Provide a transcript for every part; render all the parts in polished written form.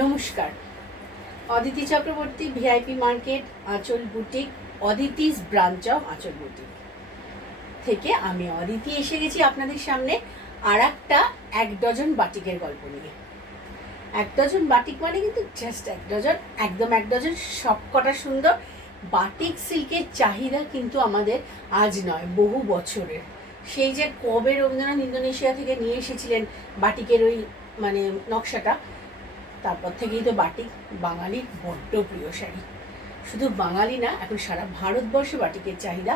নমস্কার। Aditi Chakraborty, VIP market, আঁচল boutique, Aditi's branch of আঁচল বুটিক থেকে আমি অদিতি এসে গেছি আপনাদের সামনে আর একটা 1 ডজন বাটিকের গল্প নিয়ে। 1 ডজন বাটিক মানে কিন্তু জাস্ট 1 ডজন, একদম 1 ডজন, সব কটা সুন্দর। বাটিক সিল্কের চাহিদা কিন্তু আমাদের আজ নয়, বহু বছরের। সেই যে কবে রবীন্দ্রনাথ ইন্দোনেশিয়া থেকে নিয়ে এসেছিলেন বাটিকের ওই নকশাটা, তারপর থেকেই তো বাটিক বাঙালির বড্ড প্রিয় শাড়ি। শুধু বাঙালি না, এখন সারা ভারতবর্ষে বাটিকের চাহিদা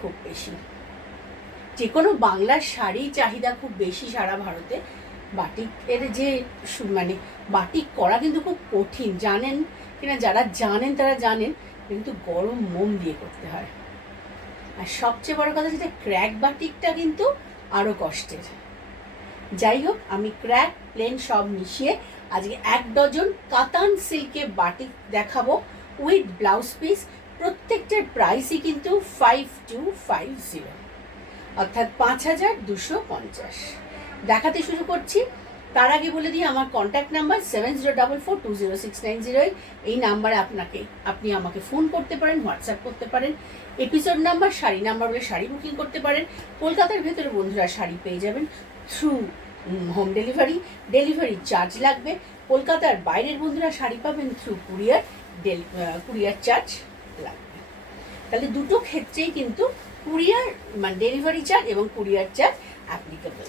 খুব বেশি। যে কোনো বাংলার শাড়ি চাহিদা খুব বেশি সারা ভারতে। বাটিকের যে বাটিক করা কিন্তু খুব কঠিন, জানেন কিনা? যারা জানেন তারা জানেন, কিন্তু গরম মোম দিয়ে করতে হয়। আর সবচেয়ে বড় কথা, যেটা ক্র্যাক বাটিকটা কিন্তু আরও কষ্টের। যাই হোক, আমি ক্র্যাক প্লেন সব মিশিয়ে আজকে 1 ডজন কাতান সিল্কে বাটিক দেখাবো উইথ ব্লাউজ পিস। প্রত্যেকটার প্রাইসই কিন্তু 5250, অর্থাৎ 5250 দেখাতে শুরু করছি। তার আগে বলে দিই, আমার কন্ট্যাক্ট নাম্বার 7044206908। এই নাম্বারে আপনি আমাকে ফোন করতে পারেন, হোয়াটসঅ্যাপ করতে পারেন। এপিসোড নাম্বার, শাড়ি নাম্বার বলে শাড়ি বুকিং করতে পারেন। কলকাতার ভেতরে বন্ধুরা শাড়ি পেয়ে যাবেন থ্রু হোম ডেলিভারি চার্জ লাগবে। কলকাতার বাইরের বন্ধুরা শাড়ি পাবেন থ্রু কুরিয়ার চার্জ লাগবে। তাহলে দুটো ক্ষেত্রেই কিন্তু কুরিয়ার ডেলিভারি চার্জ এবং কুরিয়ার চার্জ অ্যাপ্লিকেবল।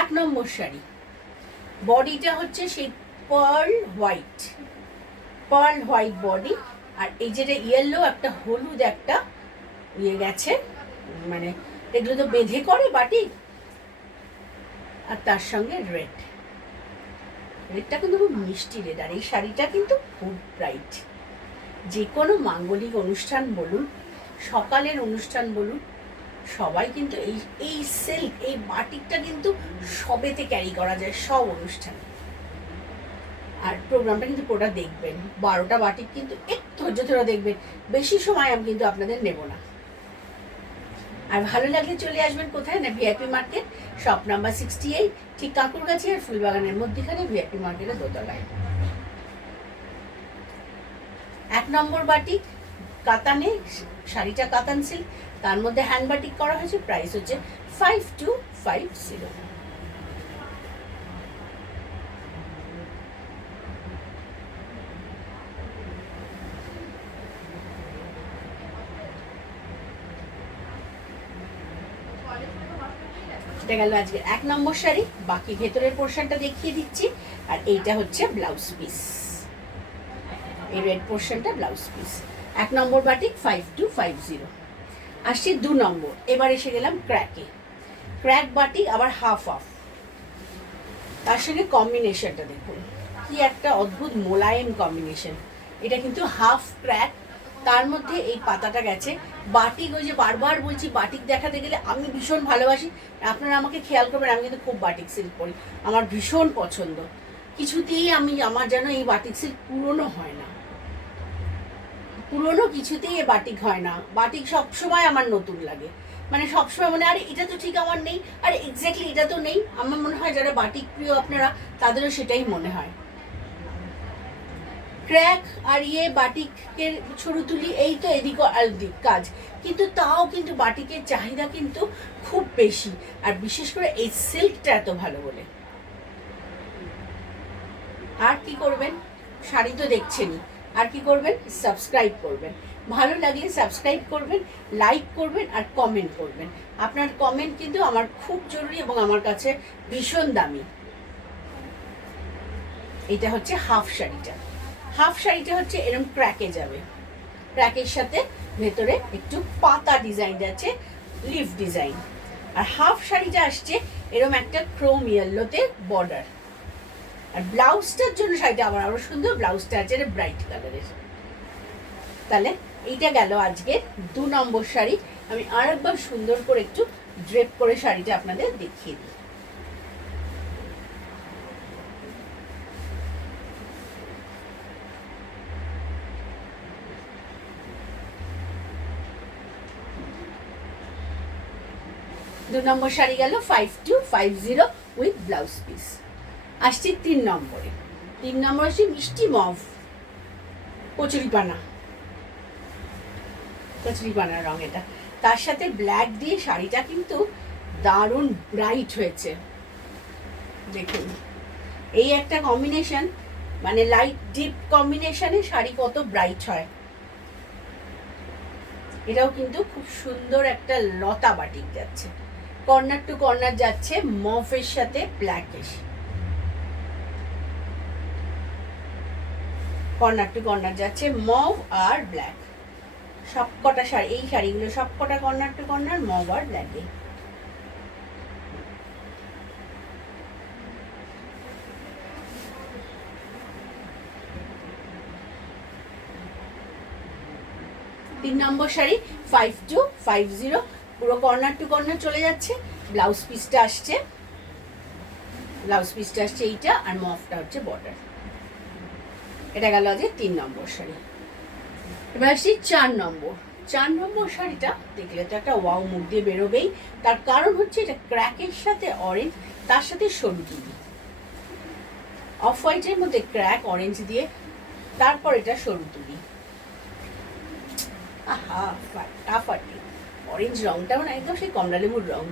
1 নম্বর শাড়ি, বডিটা হচ্ছে সেই পার্ল হোয়াইট বডি, আর এই যেটা ইয়েলো, একটা হলুদ, একটা গেছে, এগুলো তো বেঁধে করে বাটিক, আর তার সঙ্গে রেডটা কিন্তু খুব মিষ্টি রেড। আর এই শাড়িটা কিন্তু খুব ব্রাইট। যে কোনো মাঙ্গলিক অনুষ্ঠান বলুন, সকালের অনুষ্ঠান বলুন, সবাই কিন্তু এই সিল্ক, এই বাটিকটা কিন্তু সবেতে ক্যারি করা যায়, সব অনুষ্ঠানে। আর প্রোগ্রামটা কিন্তু পুরোটা দেখবেন। 12টা বাটিক কিন্তু একটু ধৈর্য ধরে দেখবেন, বেশি সময় আমি কিন্তু আপনাদের নেব না। আর ভালো লাগলে চলে আসবেন কোথায় না, ভিআইপি মার্কেট, শপ নাম্বার 68, ঠিক কাকুরগাছি আর ফুলবাগানের মধ্যখানে, ভিআইপি মার্কেটের দোতলায়। 1 নম্বর বাটিক কাতানে, শাড়িটা কাতান সিল্ক, তার মধ্যে হ্যান্ড বাটিক করা হয়েছে। প্রাইস হচ্ছে 5250। এটা গেল আজকে 1 নম্বর শাড়ি। বাকি ভেতরের পোর্শনটা দেখিয়ে দিচ্ছি। আর এইটা হচ্ছে ব্লাউজ পিস, এই রেড পোর্শনটা ব্লাউজ পিস। 1 নম্বর বাটিক 5250। আসছি 2 নম্বর। এবার এসে গেলাম ক্র্যাক বাটিক, আবার হাফ অফ। তার সঙ্গে কম্বিনেশনটা দেখুন, কি একটা অদ্ভুত মোলায়েম কম্বিনেশন। এটা কিন্তু হাফ ক্র্যাক, তার মধ্যে এই পাতাটা গেছে বাটিক। ওই যে বারবার বলছি, বাটিক দেখাতে গেলে আমি ভীষণ ভালোবাসি। আপনারা আমাকে খেয়াল করবেন, আমি কিন্তু খুব বাটিক সিল্ক পরি, আমার ভীষণ পছন্দ। কিছুতেই আমার যেন এই বাটিক সিল্ক পুরনো হয় না, পুরনো কিছুতেই এ বাটিক হয় না। বাটিক সবসময় আমার নতুন লাগে, সবসময় আরে এটা তো ঠিক আমার নেই, আরে এক্স্যাক্টলি এটা তো নেই। আমার মনে হয় যারা বাটিক প্রিয় আপনারা, তাদেরও সেটাই মনে হয়। ক্র্যাক আর বাটিকের ছড়ু তুলি, এই তো এদিক ওদিক কাজ, কিন্তু তাও কিন্তু বাটিকের চাহিদা কিন্তু খুব বেশি। আর বিশেষ করে এই সিল্কটা এত ভালো বলে। আর কি করবেন, শাড়ি তো দেখছেনই, আর কি করবেন, সাবস্ক্রাইব করবেন। ভালো লাগলে সাবস্ক্রাইব করবেন, লাইক করবেন, আর কমেন্ট করবেন। আপনার কমেন্ট কিন্তু আমার খুব জরুরি এবং আমার কাছে ভীষণ দামি। এটা হচ্ছে হাফ শাড়িটা হচ্ছে এরকম ক্র্যাকে যাবে, ক্র্যাকের সাথে ভেতরে একটু পাতা ডিজাইন আছে, লিফ ডিজাইন। আর হাফ শাড়িটা আসছে এরকম একটা ক্রোম ইয়েলোতে বর্ডার। আর ব্লাউজটার জন্য শাড়িটা আবার আরো সুন্দর, ব্লাউজটা আছে ব্রাইট কালারের। তাহলে এইটা গেল আজকের 2 নম্বর শাড়ি। আমি আর একবার সুন্দর করে একটু ড্রেপ করে শাড়িটা আপনাদের দেখিয়ে দিই। দু নম্বর শাড়ি গেল 5250 উইথ ব্লাউজ পিস। আসছি 3 নম্বরে। 3 নম্বর আসছি মিষ্টি মভ, কচুরিপানার রং এটা। তার সাথে ব্ল্যাক দিয়ে শাড়িটা কিন্তু দারুণ ব্রাইট হয়েছে। দেখুন এই একটা কম্বিনেশন, মানে লাইট ডিপ কম্বিনেশনে শাড়ি কত ব্রাইট হয়। এটাও কিন্তু খুব সুন্দর একটা লতা বাটিক যাচ্ছে, কর্নার টু কর্নার যাচ্ছে মফের সাথে ব্ল্যাকের, কর্নার টু কর্নার যাচ্ছে মভ আর ব্ল্যাক। সবকটা শাড়ি, এই শাড়িগুলো সবকটা কর্নার টু কর্নার মভ আর ব্ল্যাকে। তিন নম্বর শাড়ি 5250, পুরো কর্নার টু কর্নার চলে যাচ্ছে। ব্লাউজ পিসটা আসছে এইটা, আর মফটা হচ্ছে বর্ডার। এটা গেল আজ 3 নম্বর শাড়ি। এবার আসছি 4 নম্বর শাড়িটা দেখলে তো একটা ওয়াও মুখ দিয়ে বেরোবেই। তার কারণ হচ্ছে এটা ক্র্যাকের সাথে অরেঞ্জ, তার সাথে সরু তুলি, অফ হোয়াইটের মধ্যে ক্র্যাক অরেঞ্জ দিয়ে, তারপর এটা সরু তুলি। আহা ফাটাফাটি, অরেঞ্জ রংটা মানে একদম সেই কমলা লেবুর রং।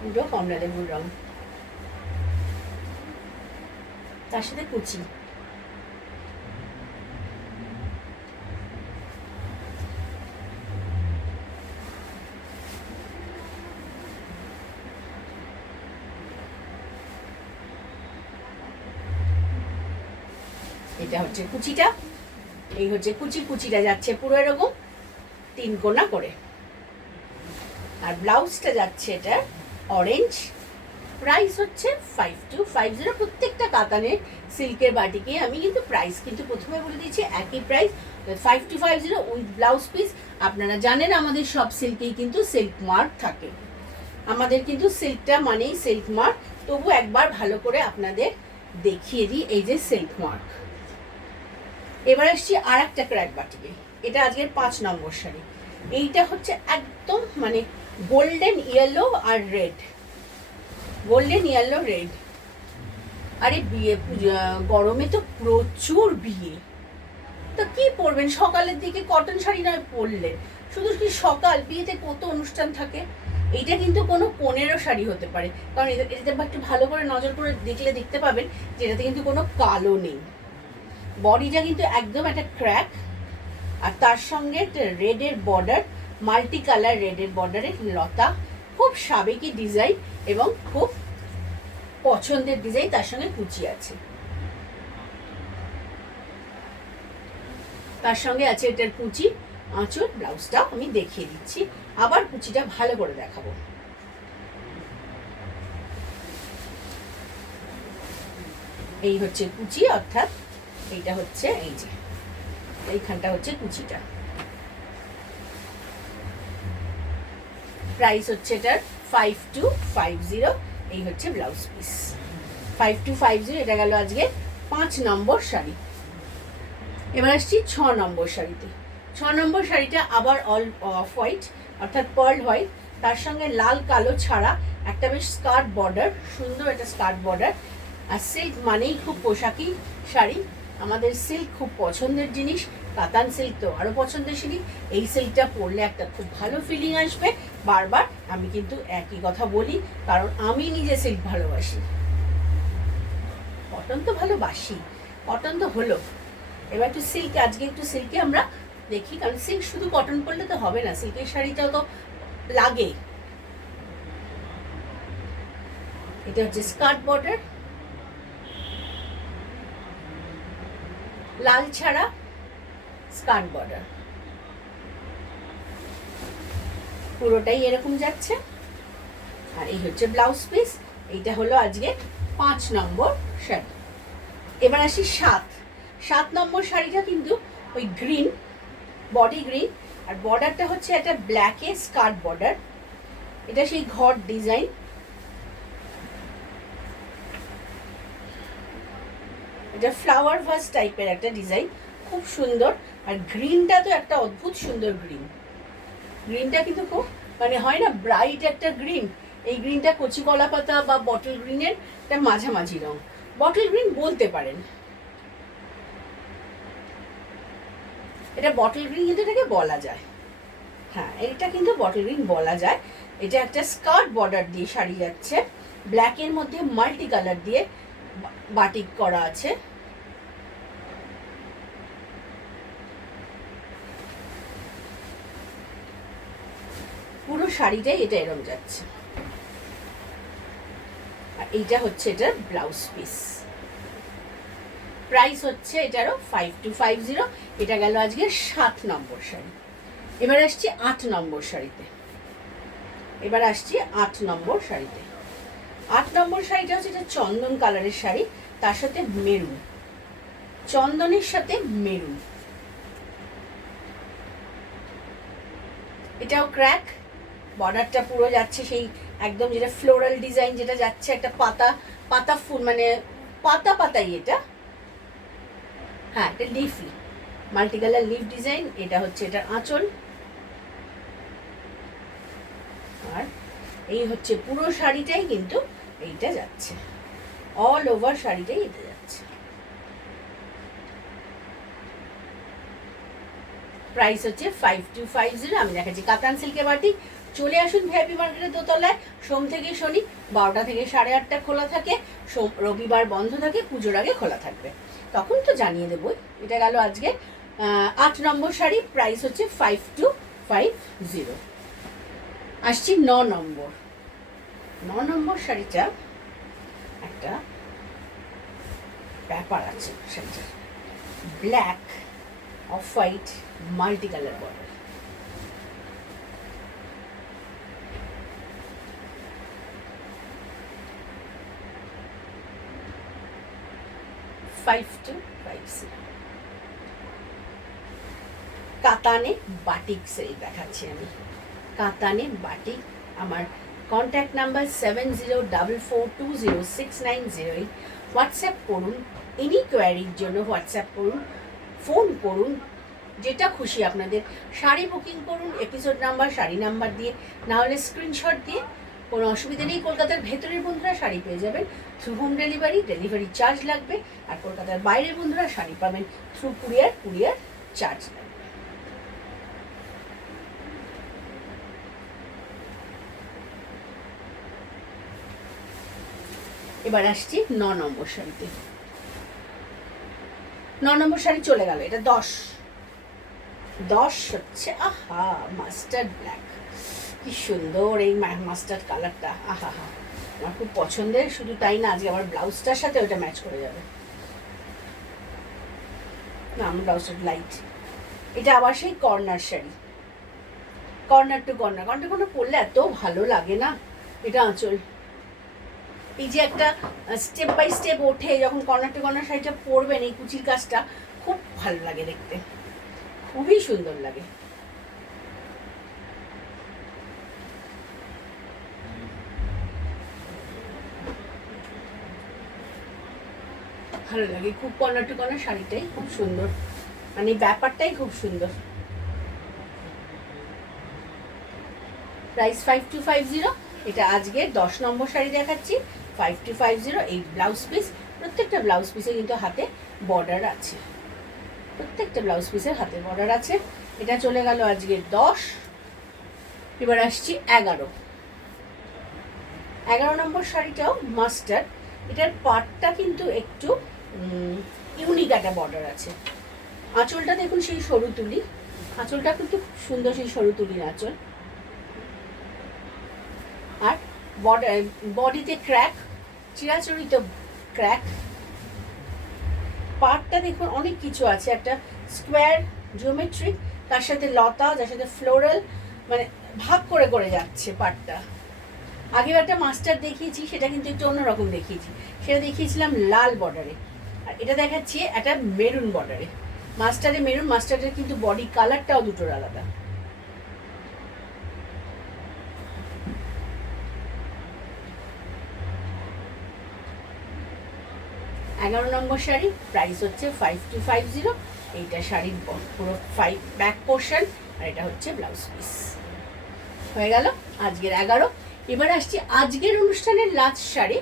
পুরো কমলা লেবুর রং, তার সাথে কুচি। এটা হচ্ছে কুচিটা, এই হচ্ছে কুচিটা যাচ্ছে পুরো এরকম 3 কোনা করে। আর ব্লাউজটা যাচ্ছে এটা অরেঞ্জ। প্রাইস হচ্ছে 5250। প্রত্যেকটা কাতানের সিল্কের বাটিকে আমি কিন্তু প্রাইস কিন্তু প্রথমে বলে দিয়েছি একই প্রাইস, 5250 উইথ ব্লাউজ পিস। আপনারা জানেন আমাদের সব সিল্কেই কিন্তু সিল্ক মার্ক থাকে, আমাদের কিন্তু সিল্কটা মানেই সিল্ক মার্ক। তবু একবার ভালো করে আপনাদের দেখিয়ে দিই, এই যে সিল্ক মার্ক। এবার আসছি আর একটা ক্র্যাক বাটিকে, এটা আজকের 5 নম্বর শাড়ি। এইটা হচ্ছে একদম মানে গোল্ডেন ইয়েলো আর রেড, গোল্ডেন ইয়েলো রেড। আরে বিয়ে গরমে তো প্রচুর বিয়ে, তো কি পরবেন? সকালের দিকে কটন শাড়ি নয় পরলেন, শুধু কি সকাল, বিয়েতে কত অনুষ্ঠান থাকে। এইটা কিন্তু কোনো 15 শাড়ি হতে পারে, কারণ এটাতে একটু ভালো করে নজর করে দেখলে দেখতে পাবেন যে এটাতে কিন্তু কোনো কালো নেই। বডিটা কিন্তু একদম একটা ক্র্যাক, আর তার সঙ্গে একটা রেডের বর্ডার, মাল্টি কালার রেডের বর্ডারের লতা, খুব সাবেকি ডিজাইন এবং খুব পছন্দের ডিজাইন। তার সঙ্গে কুচি আছে, তার সঙ্গে আছে এটার কুচি, আঁচল, ব্লাউজটা আমি দেখিয়ে দিচ্ছি, আবার কুচিটা ভালো করে দেখাবো। এই হচ্ছে কুচি, অর্থাৎ এইটা হচ্ছে এই যে এইখানটা হচ্ছে কুচিটা। প্রাইস হচ্ছে এটার 5250। এই হচ্ছে ব্লাউজ পিস 5250। এটা গেল আজকে 5 নম্বর শাড়ি। এবার আসছি 6 নম্বর শাড়িতে। 6 নম্বর শাড়িটা আবার অল অফ হোয়াইট, অর্থাৎ পার্ল হোয়াইট, তার সঙ্গে লাল কালো ছাড়া একটা বেশ স্কার্ট বর্ডার, সুন্দর একটা স্কার্ট বর্ডার। আর সিল্ক মানেই খুব পোশাকি শাড়ি, আমাদের সিল্ক খুব পছন্দের জিনিস, কাতান সিল্ক তো আরও পছন্দের জিনিস। এই সিল্কটা পরলে একটা খুব ভালো ফিলিং আসবে। বারবার আমি কিন্তু একই কথা বলি, কারণ আমি নিজে সিল্ক ভালোবাসি, কটন তো ভালোবাসি, কটন তো হলো। এবার একটু সিল্ক, আজকে একটু সিল্কে আমরা দেখি, কারণ সিল্ক শুধু কটন পরলে তো হবে না, সিল্কের শাড়িটাও তো লাগে। এটা হচ্ছে স্কার্ট বর্ডার, লাল ছাড়া স্কার্ট বর্ডার, পুরোটাই এরকম যাচ্ছে। আর এই হচ্ছে ব্লাউজ পিস। এইটা হলো আজকে 5 নম্বর শাড়ি। এবার আসি 7 নম্বর শাড়িটা কিন্তু ওই গ্রিন, বডি গ্রিন, আর বর্ডারটা হচ্ছে একটা ব্ল্যাকে স্কার্ট বর্ডার। এটা সেই ঘর ডিজাইন, এটা ফ্লাওয়ার ভাস টাইপের একটা ডিজাইন, খুব সুন্দর। আর গ্রিনটা তো একটা অদ্ভুত সুন্দর গ্রিন, গ্রিনটা কিন্তু খুব মানে হয় না ব্রাইট একটা গ্রিন, এই গ্রিনটা কচি কলা পাতা বা বটল গ্রিনের একটা মাঝামাঝি রং, বটল গ্রিন বলতে পারেন। এটা বটল গ্রিন কিন্তু এটাকে বলা যায়, হ্যাঁ এটা কিন্তু বটল গ্রিন বলা যায়। এটা একটা স্কার্ট বর্ডার দিয়ে শাড়ি যাচ্ছে, ব্ল্যাকের মধ্যে মাল্টি কালার দিয়ে বাটিক করা আছে। পুরো শাড়িটাই এটা এরম যাচ্ছে। আর এইটা হচ্ছে এটার ব্লাউজ পিস। প্রাইস হচ্ছে এটারও 5250। এটা গেল আজকে 7 নম্বর শাড়ি। এবার আসছি 8 নম্বর শাড়িতে। 8 নম্বর শাড়িটা হচ্ছে এটা চন্দন কালারের শাড়ি, তার সাথে মেরুন, চন্দনের সাথে মেরুন। এটাও ক্র্যাক, বর্ডারটা পুরো যাচ্ছে সেই একদম যেটা ফ্লোরাল ডিজাইন যেটা যাচ্ছে, একটা পাতা ফুল মানে পাতাই এটা, হ্যাঁ এটা leafy multi colour leaf design. এটা হচ্ছে এটার আঁচল, আর এই হচ্ছে পুরো শাড়িটাই কিন্তু এইটা যাচ্ছে, অল ওভার শাড়িটাই এটা যাচ্ছে। প্রাইস হচ্ছে 5250। আমি দেখাচ্ছি কাতান সিল্কের বাটিক। চলে আসুন ভিআইপি মার্কেটের দোতলায়। সোম থেকে শনি 12টা থেকে 8:30 খোলা থাকে, রবিবার বন্ধ থাকে, পুজোর আগে খোলা থাকবে, তখন তো জানিয়ে দেবই। এটা গেল আজকে 8 নম্বর শাড়ি, প্রাইস হচ্ছে 5250। আসছি 9 নম্বর শাড়িটা একটা ব্যাপার আছে, শাড়িটার black of white multi colour border. কাতানে বাটিক সেল দেখাচ্ছি আমি। কাতানে বাটিক। আমার কন্ট্যাক্ট নাম্বার 7044206908। হোয়াটসঅ্যাপ করুন, এনি কোয়ারির জন্য হোয়াটসঅ্যাপ করুন, ফোন করুন, যেটা খুশি আপনাদের। শাড়ি বুকিং করুন এপিসোড নাম্বার, শাড়ি নাম্বার দিয়ে, না হলে স্ক্রিনশট দিয়ে, কোনো অসুবিধা নেই। কলকাতার ভেতরের বন্ধুরা শাড়ি পেয়ে যাবেন থ্রু হোম ডেলিভারি চার্জ লাগবে। আর কলকাতার বাইরের বন্ধুরা শাড়ি পাবেন থ্রু কুরিয়ার চার্জ লাগবে। এবার আসছি 9 নম্বর শাড়িতে। 9 নম্বর শাড়ি চলে গেল, এটা 10 হচ্ছে আহা মাস্টার্ড ব্ল্যাক। কি সুন্দর এই মাস্টার্ড কালারটা, আহা হা আমার খুব পছন্দের। শুধু তাই না, আজকে আমার ব্লাউজটার সাথে ওটা ম্যাচ করে যাবে। না আমার ব্লাউজটা লাইট। এটা আবার সেই corner sari, corner to corner পরলে এত ভালো লাগে না। এটা আঁচল, এই যে একটা স্টেপ বাই স্টেপ ওঠে যখন কর্নার টু কর্নার শাড়িটা পরবেন, এই কুচির কাজটা খুব ভালো লাগে দেখতে, খুবই সুন্দর লাগে। ভালো লাগে খুব, কর্নার টু কর্নার শাড়িটাই খুব সুন্দর, মানে ব্যাপারটাই খুব সুন্দর। প্রাইস 5250। এটা আজকে 10 নম্বর শাড়ি দেখাচ্ছি, 5250। এই ব্লাউজ পিস, প্রত্যেকটা ব্লাউজ পিসে কিন্তু হাতে বর্ডার আছে, প্রত্যেকটা ব্লাউজ পিসের হাতে বর্ডার আছে। এটা চলে গেল আজকে 10। এবার আসছি 11 নম্বর শাড়িটাও মাস্টার্ড। এটার পাটটা কিন্তু একটু ইউনিক একটা বর্ডার আছে। আঁচলটা দেখুন সেই সরু তুলি, আঁচলটা কিন্তু খুব সুন্দর, সেই সরু তুলির আঁচল। আর বডিতে ক্র্যাক, চিরাচরিত ক্র্যাক। পাটটা দেখুন অনেক কিছু আছে, একটা স্কোয়ার জিওমেট্রিক, তার সাথে লতা, যার সাথে ফ্লোরাল, মানে ভাগ করে করে যাচ্ছে পাটটা। আগের একটা মাস্টার দেখিয়েছি, সেটা কিন্তু একটু অন্যরকম দেখিয়েছি, সেটা দেখিয়েছিলাম লাল বর্ডারে, আর এটা দেখাচ্ছি একটা মেরুন বর্ডারে। মাস্টারের কিন্তু বডি কালারটাও দুটোর আলাদা। এগারো নম্বর শাড়ি, প্রাইস হচ্ছে 5250। এইটা শাড়ির পুরো ব্যাক পোর্শন, আর এটা হচ্ছে ব্লাউজ পিস। হয়ে গেল আজকের 11। এবার আসছি আজকের অনুষ্ঠানের লাস্ট শাড়ি,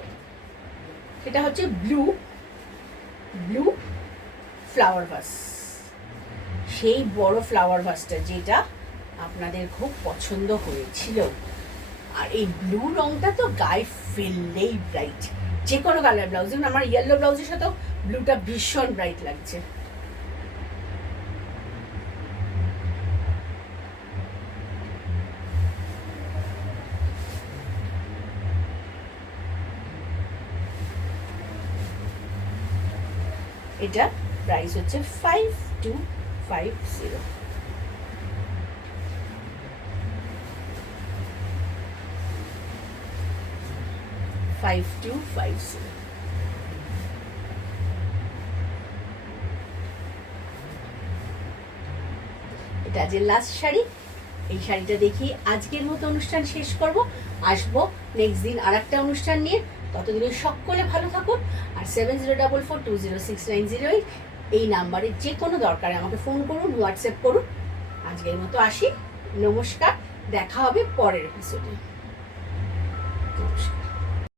সেটা হচ্ছে ব্লু ফ্লাওয়ার ভাস। সেই বড় ফ্লাওয়ার ভাসটা যেটা আপনাদের খুব পছন্দ হয়েছিল। আর এই ব্লু রংটা তো গায়ে ফেললেই ব্রাইট, যে কোনো কালার ব্লাউজ, যেমন আমার ইয়েলো ব্লাউজের সাথেও ব্লুটা ভীষণ ব্রাইট লাগছে। এটা প্রাইস হচ্ছে 5250। এটা যে লাস্ট শাড়ি, এই শাড়িটা দেখি আজকের মতো অনুষ্ঠান শেষ করব। আসবো নেক্সট দিন আর একটা অনুষ্ঠান নিয়ে। ততদিনে সকলে ভালো থাকুন। আর 7044206908 এই নাম্বারে যে কোনো দরকারে আমাকে ফোন করুন, হোয়াটসঅ্যাপ করুন। আজকের মতো আসি, নমস্কার, দেখা হবে পরের এপিসোডে।